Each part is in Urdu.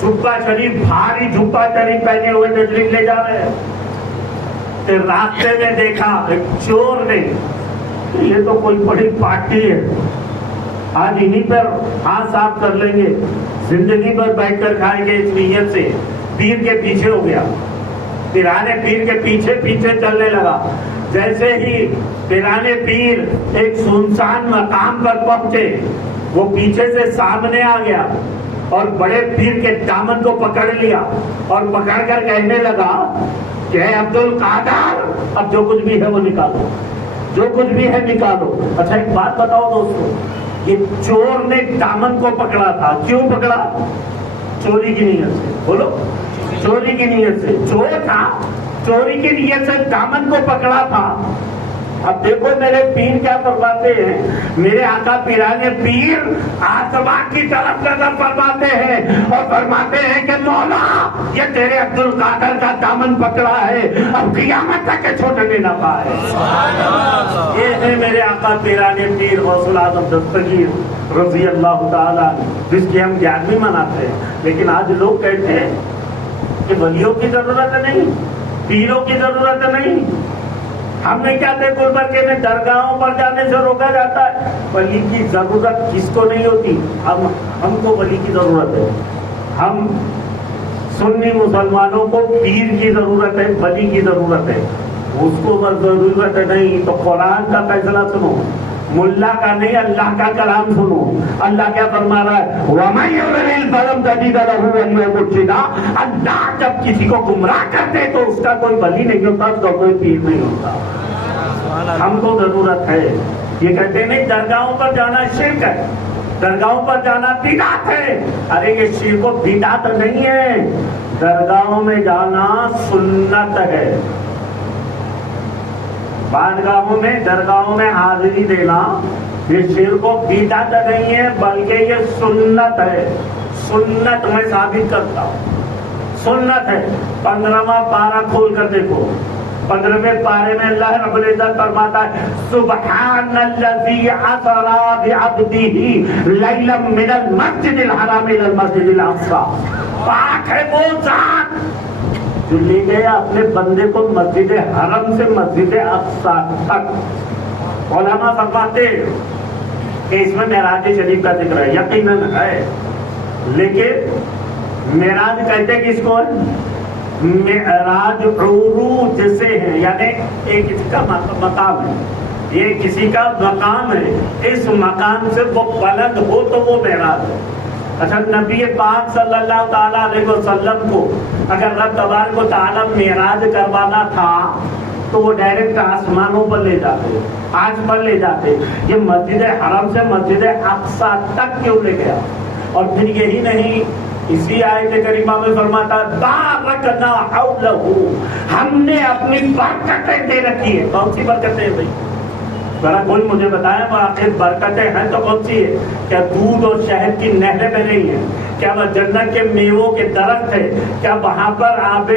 جھبا شریف بھاری جھبا شریف پہنے ہوئے تشریف لے جا رہے ہیں. پھر راستے میں دیکھا ایک چور نے, یہ تو کوئی بڑی پارٹی ہے, آج انہی پر ہاتھ صاف کر لیں گے, زندگی بھر بیٹھ کر کھائیں گے, اس نیت سے پیر کے پیچھے ہو گیا. پیرانے پیر کے پیچھے پیچھے چلنے لگا. جیسے ہی پیرانے پیر ایک سنسان مقام پر پہنچے, وہ پیچھے سے سامنے آ گیا اور بڑے پیر کے دامن کو پکڑ لیا اور پکڑ کر کہنے لگا کہ اے عبد القادر, اب جو کچھ بھی ہے وہ نکالو, جو کچھ بھی ہے نکالو. اچھا ایک بات بتاؤ دوستو, یہ چور نے دامن کو پکڑا تھا, کیوں پکڑا؟ چوری کی نیت سے. بولو, چوری کی نیت سے. چور تھا, چوری کی نیت سے دامن کو پکڑا تھا. اب دیکھو میرے پیر کیا فرماتے ہیں, میرے آقا پیرانے پیر آسمان کی طرف نظر فرماتے ہیں اور فرماتے ہیں کہ مولا یہ تیرے عبد القادر کا دامن پکڑا ہے, اب قیامت تک کے چھوٹنے نہ پائے. یہ ہے میرے آقا پیرانے پیر غوث الاعظم دستگیر رضی اللہ تعالیٰ, جس کی ہم 11ویں مناتے ہیں. لیکن آج لوگ کہتے ہیں کہ ولیوں کی ضرورت نہیں, پیروں کی ضرورت نہیں. ہم نہیں کہتے گلبرگے میں درگاہوں پر جانے سے روکا جاتا ہے. ولی کی ضرورت کس کو نہیں ہوتی؟ ہم کو ولی کی ضرورت ہے. ہم سنی مسلمانوں کو پیر کی ضرورت ہے, ولی کی ضرورت ہے. اس کو ضرورت نہیں تو قرآن کا فیصلہ سنو, ملا کا نہیں اللہ کا کلام سنو. اللہ کیا فرما رہا ہے؟ وَمَن يُضْلِلْ فَلَن تَجِدَ لَهُ وَلِيًّا مُرْشِدًا. اللہ جب کسی کو گمراہ کرتے تو اس کا کوئی ولی نہیں ہوتا, اس کا کوئی پیر نہیں ہوتا. ہم کو ضرورت ہے. یہ کہتے نہیں درگاہوں پر جانا شرک ہے, درگاہوں پر جانا بدعت ہے. ارے یہ شرک و بدعت نہیں ہے, درگاہوں میں جانا سنت ہے. بارگاہوں میں درگاہوں میں حاضری دینا یہ شرک و بدعت نہیں ہے, بلکہ یہ سنت ہے. سنت میں ثابت کرتا ہوں, سنت ہے. 15واں پارہ کھول کر دیکھو, 15ویں پارے میں اللہ رب العزت فرماتا ہے سبحان الذی اسری بعبدہ لیلا من المسجد الحرام الى المسجد الاقصی. پاک ہے وہ ذات جو لے گیا اپنے بندے کو مسجد حرم سے مسجد اقصی تک. علماء فرماتے کہ اس میں معراج شریف کا ذکر ہے, یقیناً ہے, لیکن معراج کہتے کس کو ہے؟ معراج عروج سے ہے, یعنی ایک کسی کا مقام ہے, یہ کسی کا مقام ہے, اس مقام سے وہ بلند ہو تو وہ معراج ہے. اچھا نبی پاک صلی اللہ تعالیٰ علیہ وسلم کو اگر رب تبارک و تعالیٰ معراج کروانا تھا تو وہ ڈائریکٹ آسمانوں پر لے جاتے, آج پر لے جاتے. یہ مسجد حرم سے مسجد اقصی تک کیوں لے گیا؟ اور پھر یہی نہیں, اسی آیت کریمہ میں فرماتا بارکنا حولہ, ہم نے اپنی برکتیں دے رکھی ہے. کون سی برکتیں ہیں بھائی؟ ذرا کوئی مجھے بتایا آخر برکتیں ہیں تو کون سی ہے؟ کیا دودھ اور شہد کی نہریں بہ رہی ہیں؟ کیا وہ جنت کے میووں کے درخت ہے؟ کیا وہاں پر آب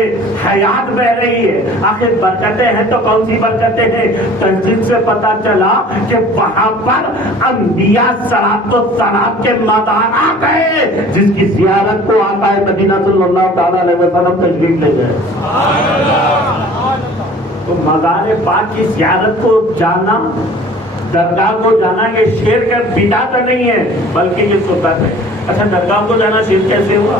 حیات بہ رہی ہے؟ آخر برکتیں ہیں تو کون سی برکتیں ہیں؟ تنظیم سے پتا چلا کہ وہاں پر انبیاء صلوات و سلام کے مدارات ہیں جس کی زیارت کو آقا مدینہ صلی اللہ تعالیٰ علیہ وسلم تشریف لے گئے. تو مزار پاک کی زیارت کو جانا, درگاہ کو جانا یہ شرک کا بدعت نہیں ہے بلکہ یہ سنت ہے. اچھا درگاہ کو جانا شرک کیسے ہوا؟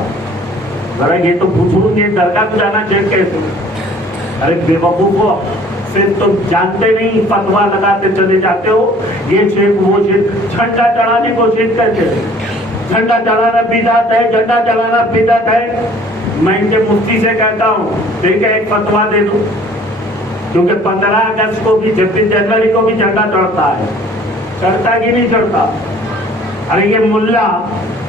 ذرا یہ تو پوچھوں گے, درگاہ کو جانا شرک کیسے ہوا؟ ارے بے وقوفو, صرف تم جانتے نہیں فتوا لگاتے چلے جاتے ہو یہ شرک وہ شرک. جھنڈا چڑھانے کو شرک کہتے ہیں, جھنڈا چڑھانا بدعت ہے, جھنڈا چڑھانا بدعت ہے. میں ان کے مفتی سے کہتا ہوں ٹھیک ہے ایک فتوا دے دو, کیونکہ 15 اگست کو بھی 26 جنوری کو بھی جھنڈا چڑھتا ہے, چڑھتا کہ نہیں چڑھتا؟ ارے یہ ملا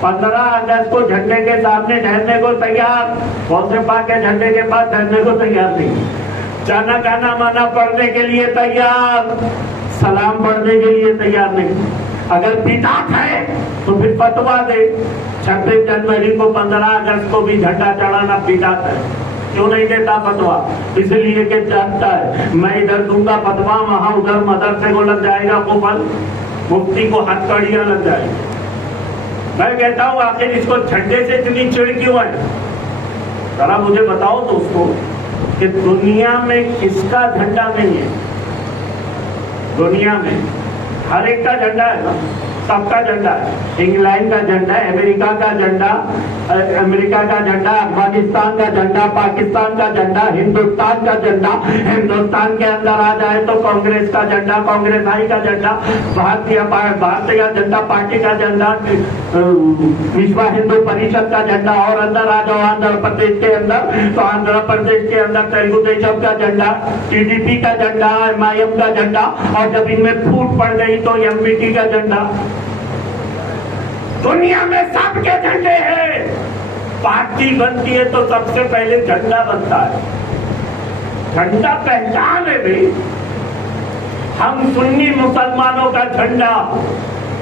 15 اگست کو جھنڈے کے سامنے ٹھہرنے کو تیار, کون سے پاک کے جھنڈے کے پاس ٹھہرنے کو تیار نہیں, جانا گانا مانا پڑھنے کے لیے تیار, سلام پڑھنے کے لیے تیار نہیں. اگر بدعت ہے تو پھر فتوا دے 26 جنوری کو 15 اگست کو بھی جھنڈا چڑھانا بدعت ہے. کیوں نہیں دیتا فتوا؟ اس لیے کہ جانتا ہے میں ادھر دوں گا فتوا, وہاں ادھر مدرسے کو لگ جائے گا قفل, مفتی کو ہتھ کڑیاں لگ جائے گی. میں کہتا ہوں آخر اس کو جھنڈے سے اتنی چڑ کیوں ہے؟ ذرا مجھے بتاؤ دوستو کہ دنیا میں کس کا جھنڈا نہیں ہے؟ دنیا میں ہر ایک کا جھنڈا ہے نا، سب کا جھنڈا ہے. انگلینڈ کا جھنڈا ہے، امریکہ کا جھنڈا، امریکہ کا جھنڈا، افغانستان کا جھنڈا، پاکستان کا جھنڈا، ہندوستان کا جھنڈا. ہندوستان کے اندر آ جائے تو کانگریس کا جھنڈا، کانگریس آئی کا جھنڈا، بھارتیہ جنتا پارٹی کا جھنڈا، وشو ہندو پریشد کا جھنڈا. اور اندر آ جاؤ آندھرا پردیش کے اندر تو آندھرا پردیش کے اندر تیلگو دیشم کا جھنڈا، TDP کا جھنڈا، MIM کا جھنڈا، اور جب ان میں پھوٹ پڑ گئی تو MPT کا جھنڈا. دنیا میں سب کے جھنڈے ہیں. پارٹی بنتی ہے تو سب سے پہلے جھنڈا بنتا ہے. جھنڈا پہچان ہے بھائی. ہم سنی مسلمانوں کا جھنڈا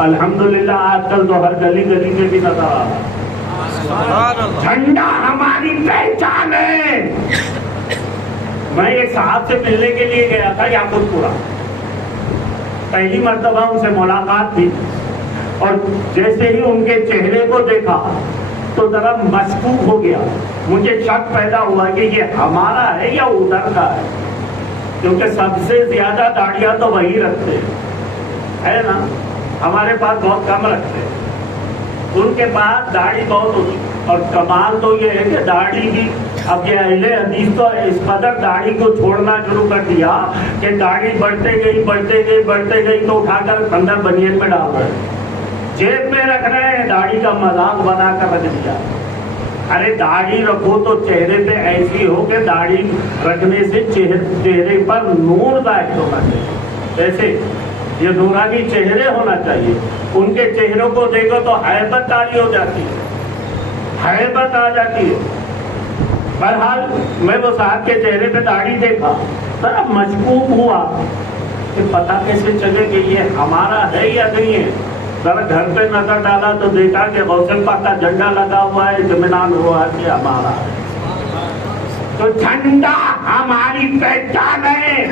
الحمدللہ آج کل تو ہر گلی گلی میں بھی نظر آ رہا ہے. جھنڈا ہماری پہچان ہے. میں ایک صاحب سے ملنے کے لیے گیا تھا یاقوت پورا. پہلی مرتبہ ان سے ملاقات تھی اور جیسے ہی ان کے چہرے کو دیکھا تو ذرا مشکوک ہو گیا. مجھے شک پیدا ہوا کہ یہ ہمارا ہے یا ادھر کا ہے، کیونکہ سب سے زیادہ داڑیاں تو وہی رکھتے ہے نا. ہمارے پاس بہت کم رکھتے ہیں، ان کے پاس داڑھی بہت ہوتی. اور کمال تو یہ ہے کہ داڑھی بھی اب یہ اہل حدیث تو اس قدر داڑھی کو چھوڑنا شروع کر دیا کہ داڑھی بڑھتے گئی تو اٹھا کر اندر بنیان میں ڈال رہے ہیں، جیب میں رکھ رہے ہیں، داڑھی کا مذاق بنا کر رکھ دیا. ارے داڑھی رکھو تو چہرے پہ ایسی ہو کہ داڑھی رکھنے سے چہرے پر نور ظاہر ہونا چاہیے. ایسے یہ نورانی چہرے ہونا چاہیے. ان کے چہروں کو دیکھو تو ہیبت تاری ہو جاتی ہے، ہیبت آ جاتی ہے. بہرحال میں وہ صاحب کے چہرے پہ داڑھی دیکھا، ذرا مشکوک ہوا کہ پتہ کیسے چلے کہ یہ ہمارا ہے یا نہیں ہے. ذرا گھر پہ نظر ڈالا تو دیکھا کہ غوث پاک کا جھنڈا لگا ہوا ہے، اطمینان ہوا کہ ہمارا ہے. تو جھنڈا ہماری پہچان ہے.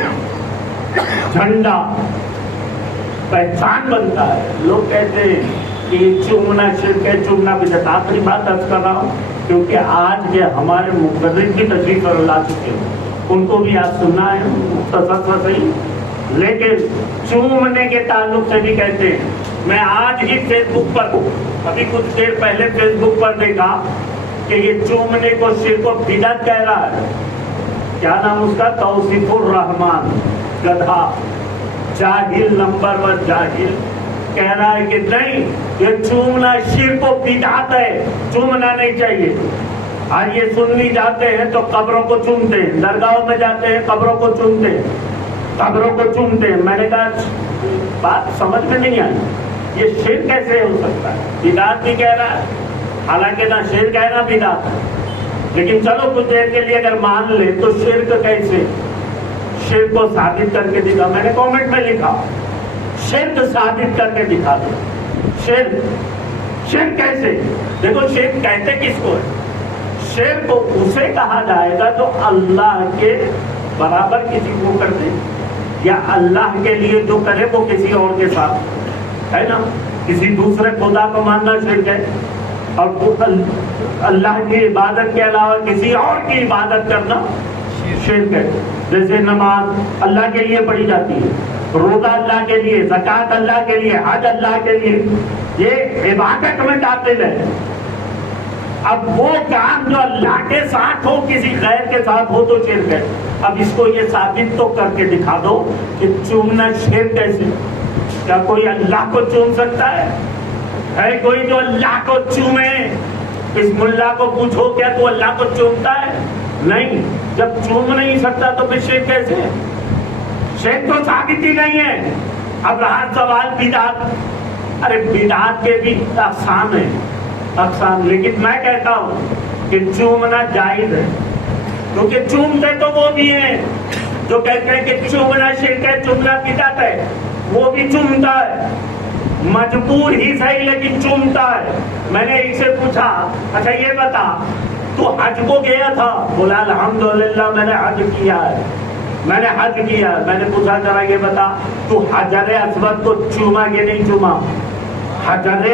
جھنڈا پہچان بنتا ہے. لوگ کہتے ہیں کہ چومنا شرک ہے، چومنا بدعت. آخری بات عرض کر رہا ہوں کیونکہ آج کے ہمارے مقرر کی تشریف پر لا چکے ہیں، ان کو بھی آج سننا ہے مختصر صحیح. لیکن چومنے کے تعلق سے بھی کہتے ہیں. میں آج ہی فیس بک پر ابھی کچھ دیر پہلے فیس بک پر دیکھا کہ یہ چومنے کو شرک و بدعت کہہ رہا ہے. کیا نام اس کا؟ توصیف الرحمان. گدھا، جاہل نمبر 1 جاہل. کہہ رہا ہے کہ نہیں یہ چومنا شرک و بدعت ہے، چومنا نہیں چاہیے. آج یہ سنی جاتے ہیں تو قبروں کو چومتے ہیں، درگاہوں میں جاتے ہیں قبروں کو چومتے ہیں، قبروں کو چومتے ہیں. میں نے کہا بات سمجھ میں نہیں آئی، یہ شرک کیسے ہو سکتا ہے؟ بدعت بھی کہہ رہا ہے، حالانکہ نہ شرک ہے نہ بدعت. لیکن چلو کچھ دیر کے لیے اگر مان لے تو شرک کیسے؟ شرک کو ثابت کر کے دکھا. میں نے کامنٹ میں لکھا شرک ثابت کر کے دکھا دو. شرک کیسے؟ دیکھو شرک کہتے کس کو ہے؟ شرک اسے کہا جائے گا جو اللہ کے برابر کسی کو کر دے، یا اللہ کے لیے جو کرے وہ کسی اور کے ساتھ ہے نا. کسی دوسرے خدا کو ماننا شرک ہے، اور اللہ کی عبادت کے علاوہ کسی اور کی عبادت کرنا شرک ہے. جیسے نماز اللہ کے لیے پڑھی جاتی ہے، روزہ اللہ کے لیے، زکوٰۃ اللہ کے لیے، حج اللہ کے لیے، یہ عبادت میں داخل ہے. اب وہ کام جو اللہ کے ساتھ ہو کسی غیر کے ساتھ ہو تو شرک ہے. اب اس کو یہ ثابت تو کر کے دکھا دو کہ چومنا شرک کیسے؟ کیا کوئی اللہ کو چوم سکتا ہے؟ ہے کوئی جو اللہ کو چومے؟ اس ملا کو پوچھو کیا تو اللہ کو چومتا ہے؟ نہیں. جب چوم نہیں سکتا تو پھر شرک کیسے؟ شرک تو ثابت ہی نہیں ہے. اب رہا سوال بدعت. ارے بدعت کے بھی اقسام ہیں، اقسام. لیکن میں کہتا ہوں کہ چومنا جائز ہے، کیونکہ چومتے تو وہ بھی ہیں جو کہتے ہیں کہ چومنا شرک ہے، چومنا بدعت ہے. وہ بھی چومتا ہے، مجبور ہی صحیح لیکن چومتا ہے. میں نے ایک سے پوچھا اچھا یہ بتا تو حج کو گیا تھا؟ بولا الحمدللہ میں نے حج کیا ہے، میں نے حج کیا. میں نے پوچھا ذرا یہ بتا تو حجر اسود کو چوما کہ نہیں چوما؟ حجر